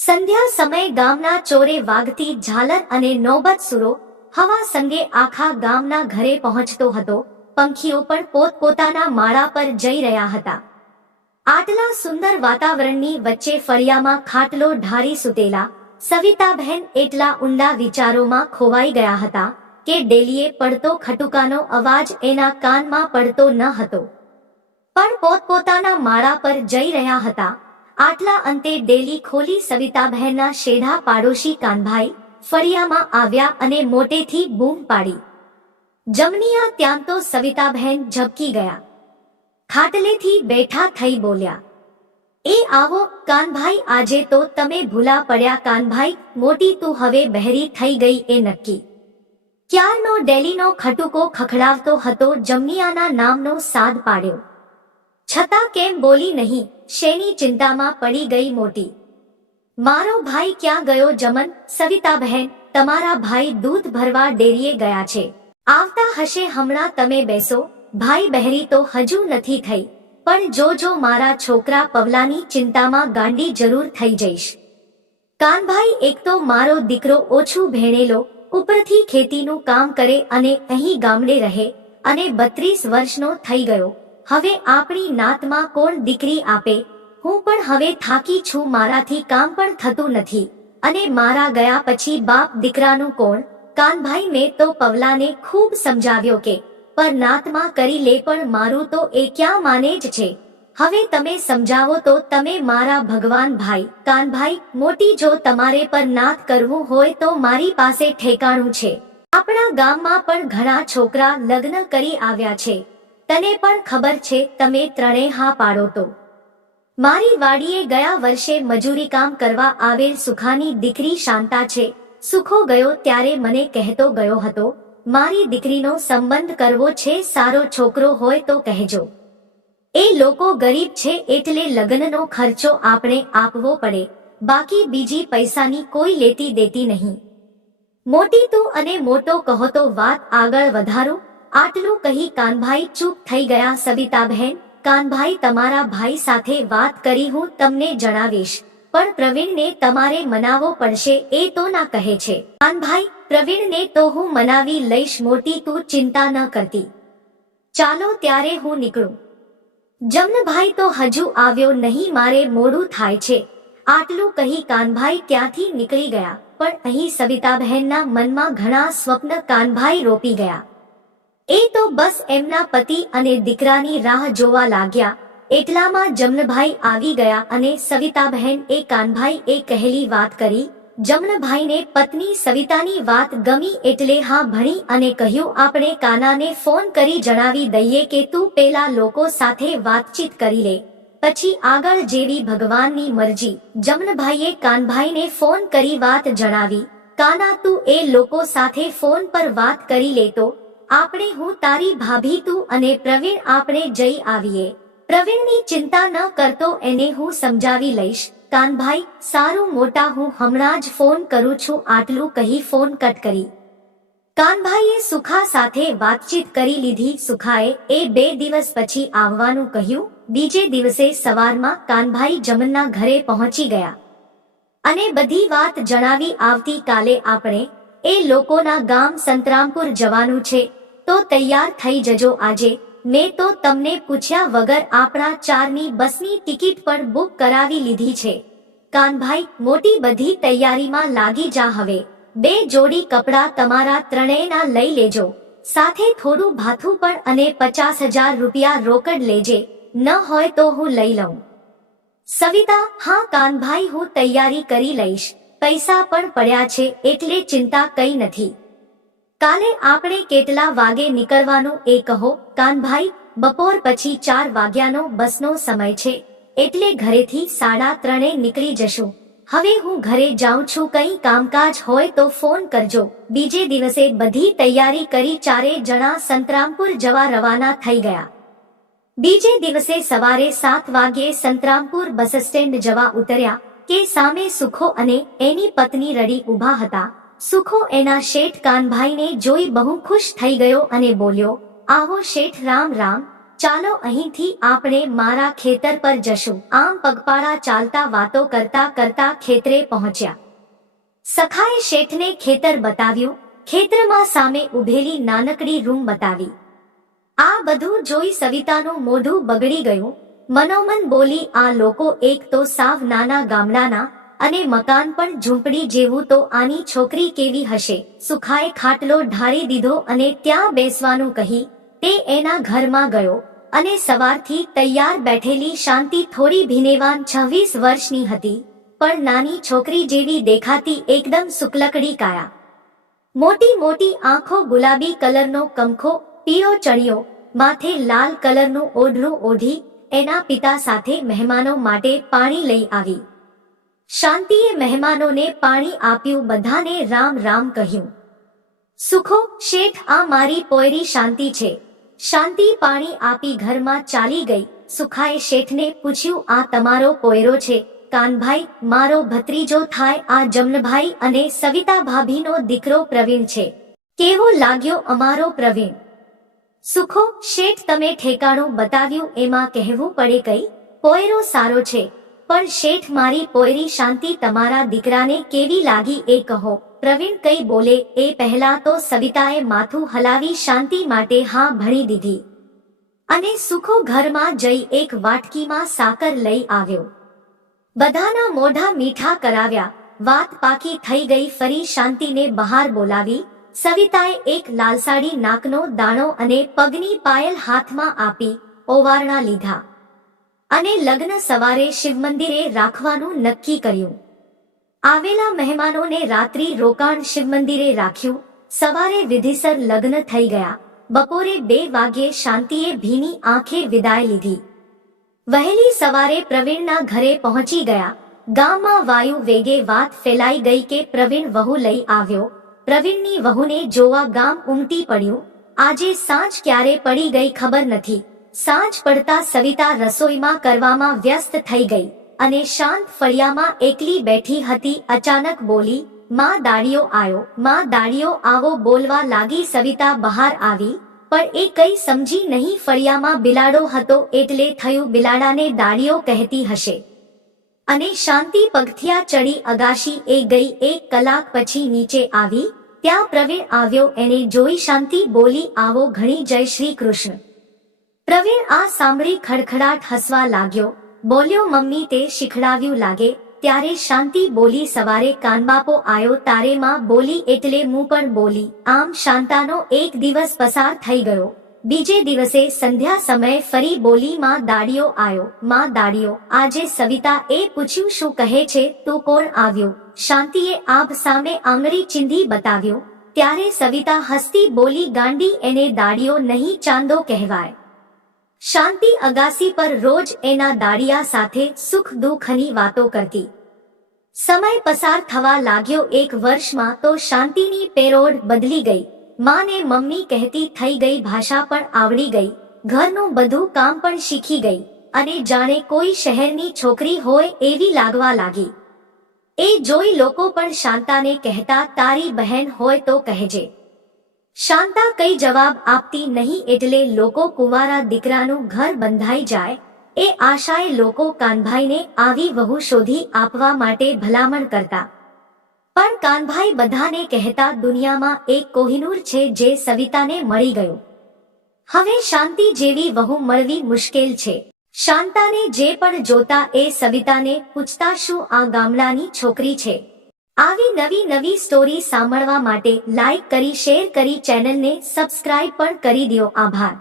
સંધ્યા સમયે ગામના ચોરે વાગતી ઝાલર અને નોબત સુરો હવા સંગે આખા ગામના ઘરે પહોંચતો હતો. પંખીઓ પણ પોતપોતાના માળા પર જઈ રહ્યા હતા. આટલા સુંદર વાતાવરણની વચ્ચે ફળિયામાં ખાટલો ઢાળી સૂતેલા સવિતાબહેન એટલા ઊંડા વિચારોમાં ખોવાઈ ગયા હતા કે ડેલીએ પડતો ખટુકાનો અવાજ એના કાનમાં પડતો ન હતો. પણ પોતપોતાના માળા પર જઈ રહ્યા હતા. આટલા અંતે ડેલી ખોલી સવિતાબહેનના શેઢા પાડોશી કાનભાઈ ફળિયામાં આવ્યા અને મોટેથી બૂમ પાડી, "જમનિયા!" ત્યાં તો સવિતાબહેન ઝબકી ગયા. ખાટલેથી બેઠા થઈ બોલ્યા, "એ આવો કાનભાઈ, આજે તો તમે ભૂલા પડ્યા કાનભાઈ. મોટી તું હવે બહેરી થઈ ગઈ એ નક્કી." ક્યારનો ડેલીનો ખટુકો ખખડાવતો હતો. જમનિયાના નામનો સાદ પાડ્યો, છતાં કેમ બોલી નહીં? શેની ચિંતામાં પડી ગઈ મોટી? "મારો ભાઈ ક્યાં ગયો જમન?" "સવિતાબહેન, તમારા ભાઈ દૂધ ભરવા ડેરીએ ગયા છે. આવતા હશે હમણાં. તમે બેસો. ભાઈ બહેરી તો હજુ નથી થઈ, પણ જો મારા છોકરા પવલાની ચિંતામાં ગાંડી જરૂર થઈ જઈશ." કાનભાઈ એક તો મારો દીકરો ઓછું ભણેલો, ઉપરથી ખેતીનું કામ કરે અને અહીં ગામડે રહે, અને 32 વર્ષનો થઈ ગયો. હવે આપણી નાતમાં કોણ દીકરી આપે? હું પણ હવે થાકી છું. મારાથી કામ પણ થતું નથી, અને મારા ગયા પછી બાપ દીકરાનું કોણ? કાનભાઈ, મેં તો પવલાને ખૂબ સમજાવ્યો કે પર નાતમાં કરી લે, પણ મારું તો એ ક્યાં માને જ છે. હવે તમે સમજાવો તો. તમે મારા ભગવાન ભાઈ. કાનભાઈ, મોટી, જો તમારે પર નાત કરવું હોય તો મારી પાસે ઠેકાણું છે. આપણા ગામમાં પણ ઘણા છોકરા લગ્ન કરી આવ્યા છે. તને પણ ખબર છે. તમે ત્રણેય હા પાડો તો. મારી વાડીએ ગયા વર્ષે મજૂરી કામ કરવા આવેલ સુખાની દીકરી શાંતા છે. સુખો ગયો ત્યારે મને કહેતો ગયો હતો, મારી દીકરીનો સંબંધ કરવો છે. સારો છોકરો હોય તો કહેજો. એ લોકો ગરીબ છે એટલે લગ્નનો ખર્ચો આપણે આપવો પડે, બાકી બીજી પૈસાની કોઈ લેતી દેતી નહીં. મોટી તું અને મોટો કહો તો વાત આગળ વધારું. આટલું કહી કાનભાઈ ચૂપ થઈ ગયા. સવિતાબહેન, કાનભાઈ, તમારા ભાઈ સાથે વાત કરી હું તમને જણાવીશ, પણ પ્રવીણને તમારે મનાવવો પડશે. એ તો ના કહે છે. કાનભાઈ, પ્રવીણને તો હું મનાવી લઈશ. મોટી તું ચિંતા ન કરતી. ચાલો ત્યારે હું નીકળું. જમનભાઈ તો હજુ આવ્યો નહીં, મારે મોડું થાય છે. આટલું કહી કાનભાઈ ત્યાંથી નીકળી ગયા. પણ અહીં સવિતાબહેનના મનમાં ઘણા સ્વપ્ન કાનભાઈ રોપી ગયા. એ તો બસ એમના પતિ અને દીકરાની રાહ જોવા લાગ્યા. એટલામાં જમનભાઈ આવી ગયા અને સવિતાબહેન એ કાનભાઈ એ કહેલી વાત કરી. જમનભાઈને પત્ની સવિતાની વાત ગમી એટલે હા ભણી અને કહ્યું, આપણે કાનાને ફોન કરી જણાવી દઈએ કે તું પેલા લોકો સાથે વાતચીત કરી લે, પછી આગળ જેવી ભગવાનની મરજી. જમનભાઈએ કાનભાઈને ફોન કરી વાત જણાવી. કાના, તું એ લોકો સાથે ફોન પર વાત કરી લેતો. આપણે, હું, તારી ભાભી, તું અને પ્રવીણ આપણે જઈ આવીએ. પ્રવીણની ચિંતા ન કરતો, એને હું સમજાવી લઈશ. કાનભાઈ, સારું મોટા, હું હમણાં જ ફોન કરું છું. આટલું કહી ફોન કટ કરી. કાનભાઈએ સુખા સાથે વાતચીત કરી લીધી. સુખાએ એ 2 દિવસ પછી આવવાનું કહ્યું. બીજે દિવસે સવારમાં કાનભાઈ જમનના ઘરે પહોંચી ગયા અને બધી વાત જણાવી. આવતી કાલે આપણે એ લોકોના ગામ સંતરામપુર જવાનું છે, તો તૈયાર થઈ જજો આજે. મેં તો તમને પૂછ્યા વગર આપણા 4ની બસની ટિકિટ પણ બુક કરાવી લીધી છે. કાનભાઈ, મોટી, બધી તૈયારીમાં લાગી જા હવે. 2 જોડી કપડાં તમારા ત્રણેયના લઈ લેજો, સાથે થોડું ભાથું પણ, અને 50,000 રૂપિયા રોકડ લેજે. ન હોય તો હું લઈ લઉં. સવિતા: હા કાનભાઈ, હું તૈયારી કરી લઈશ. પૈસા પણ પડ્યા છે એટલે ચિંતા કઈ નથી. કાલે આપણે કેટલા વાગે નીકળવાનું એ કહો. કાનભાઈ, બપોર પછી 4 વાગ્યાનો બસનો સમય છે, એટલે ઘરેથી 3:30 નીકળી જશું. હવે હું ઘરે જાઉં છું. કંઈ કામકાજ હોય તો ફોન કરજો. બીજે દિવસે બધી તૈયારી કરી 4 જણા સંતરામપુર જવા રવાના થઈ ગયા. બીજે દિવસે સવારે 7 વાગ્યે સંતરામપુર બસ સ્ટેન્ડ જવા ઉતર્યા કે સામે સુખો અને એની પત્ની રડી ઊભા હતા. સુખો એના શેઠ કાનભાઈને જોઈ બહુ ખુશ થઈ ગયો અને બોલ્યો, આવો શેઠ, રામ રામ. ચાલો અહીંથી આપણે મારા ખેતર પર જશું. આમ પગપાળા ચાલતા વાતો કરતા કરતા ખેતરે પહોંચ્યા. સખાએ શેઠને ખેતર બતાવ્યું. ખેતરમાં સામે ઊભેલી નાનકડી રૂમ બતાવી. આ બધું જોઈ સવિતાનું મોઢું બગડી ગયું. મનોમન બોલી, આ લોકો એક તો સાવ નાના ગામડાના અને મકાન પણ ઝૂંપડી જેવું, તો આની છોકરી કેવી હશે. સુખાએ ખાટલો ઢાળી દીધો અને ત્યાં બેસવાનું કહી તે એના ઘરમાં ગયો અને સવારથી તૈયાર બેઠેલી શાંતિ થોડી ભીનેવાન 26 વર્ષની હતી, પણ નાની છોકરી જેવી દેખાતી, એકદમ સુકલકડી કાયા, મોટી મોટી આંખો, ગુલાબી કલરનો કમખો, પીળો ચણિયો, માથે લાલ કલરનું ઓઢણું ઓઢી એના પિતા સાથે મહેમાનો માટે પાણી લઈ આવી. શાંતિએ મહેમાનોને પાણી આપ્યું, બધાને રામ રામ કહ્યું. સુખો, શેઠ, આ મારી પોયરી શાંતિ છે. શાંતિ પાણી આપી ઘરમાં ચાલી ગઈ. સુખાએ શેઠને પૂછ્યું, આ તમારો પોયરો છે? કાનભાઈ, મારો ભત્રીજો થાય. આ જમનભાઈ અને સવિતા ભાભીનો દીકરો પ્રવીણ છે. કેવો લાગ્યો અમારો પ્રવીણ? સુખો, શેઠ, તમે ઠેકાણું બતાવ્યું એમાં કહેવું પડે કઈ. પોયરો સારો છે, પણ શેઠ, મારી પોયરી શાંતિ તમારા દીકરાને કેવી લાગી એ કહો. પ્રવીણ કઈ બોલે એ પહેલા તો સવિતાએ માથું હલાવી શાંતિ માટે હા ભણી દીધી અને સુખો ઘરમાં જઈ એક વાટકીમાં સાકર લઈ આવ્યો. બધાના મોઢા મીઠા કરાવ્યા. વાત પાકી થઈ ગઈ. ફરી શાંતિને બહાર બોલાવી. સવિતાએ એક લાલસાડી, નાકનો દાણો અને પગની પાયલ હાથમાં આપી ઓવારણા લીધા અને લગ્ન સવારે શિવમંદિરે રાખવાનું નક્કી કર્યું. આવેલા મહેમાનોને રાત્રિ રોકાણ શિવમંદિરે રાખ્યું. સવારે વિધિસર લગ્ન થઈ ગયા. બપોરે 2 વાગ્યે શાંતિએ ભીની આંખે વિદાય લીધી. વહેલી સવારે પ્રવીણના ઘરે પહોંચી ગયા. ગામમાં વાયુ વેગે વાત ફેલાઈ ગઈ કે પ્રવીણ વહુ લઈ આવ્યો. પ્રવીણની વહુને જોવા ગામ ઉમટી પડ્યું. આજે સાંજ ક્યારે પડી ગઈ ખબર નથી. સાંજ પડતા સવિતા રસોઈમાં કરવામાં વ્યસ્ત થઈ ગઈ અને શાંત ફળિયામાં એકલી બેઠી હતી. અચાનક બોલી, માં દાડિયો આયો, માં દાડિયો આવો બોલવા લાગી. સવિતા બહાર આવી, પણ એ કઈ સમજી નહીં. ફળિયામાં બિલાડો હતો એટલે થયું બિલાડાને દાડિયો કહેતી હશે. અને શાંતિ પગથિયા ચડી અગાશી એ ગઈ. 1 કલાક પછી નીચે આવી. ત્યાં પ્રવીણ આવ્યો. એને જોઈ શાંતિ બોલી, આવો ઘણી, જય શ્રી કૃષ્ણ. પ્રવીણ આ સાંભળી ખડખડાટ હસવા લાગ્યો. બોલ્યો, મમ્મી તે શીખડાવ્યું લાગે. ત્યારે શાંતિ બોલી, સવારે કાનબાપો આયો તારે? માં બોલી, એટલે હું પણ બોલી. આમ શાંતાનો એક દિવસ પસાર થઈ ગયો. બીજે દિવસે સંધ્યા સમયે ફરી બોલી, માં દાડિયો આયો, માં દાડિયો. આજે સવિતા એ પૂછ્યું, શું કહે છે તું? કોણ આવ્યું? શાંતિએ આભ સામે આંગળી ચીંધી બતાવ્યો. ત્યારે સવિતા હસતી બોલી, ગાંડી, એને દાડિયો નહીં ચાંદો કહેવાય. શાંતિ અગાસી પર રોજ એના દાડિયા સાથે સુખ દુઃખની વાતો કરતી. સમય પસાર થવા લાગ્યો. 1 વર્ષમાં તો શાંતિની પેરોડ બદલી ગઈ. માને મમ્મી કહેતી થઈ ગઈ. ભાષા પણ આવડી ગઈ. ઘરનું બધું કામ પણ શીખી ગઈ અને જાણે કોઈ શહેરની છોકરી હોય એવી લાગવા લાગી. એ જોઈ લોકો પણ શાંતાને કહેતા, તારી બહેન હોય તો કહેજે. શાંતા કઈ જવાબ આપતી નહીં. એટલે લોકો કુંવારા દીકરાનું ઘર બંધાઈ જાય એ આશાએ લોકો કાનભાઈને આવી વહુ શોધી આપવા માટે ભલામણ કરતા. પણ કાનભાઈ બધાને કહેતા, દુનિયામાં એક કોહિનૂર છે જે સવિતાને મળી ગયો. હવે શાંતિ જેવી વહુ મળવી મુશ્કેલ છે. શાંતાને જે પણ જોતા એ સવિતાને પૂછતા, શું આ ગામડાની છોકરી છે? આવી નવી નવી સ્ટોરી સાંભળવા માટે લાઈક કરી, શેર કરી, ચેનલને સબસ્ક્રાઇબ પણ કરી દો. આભાર.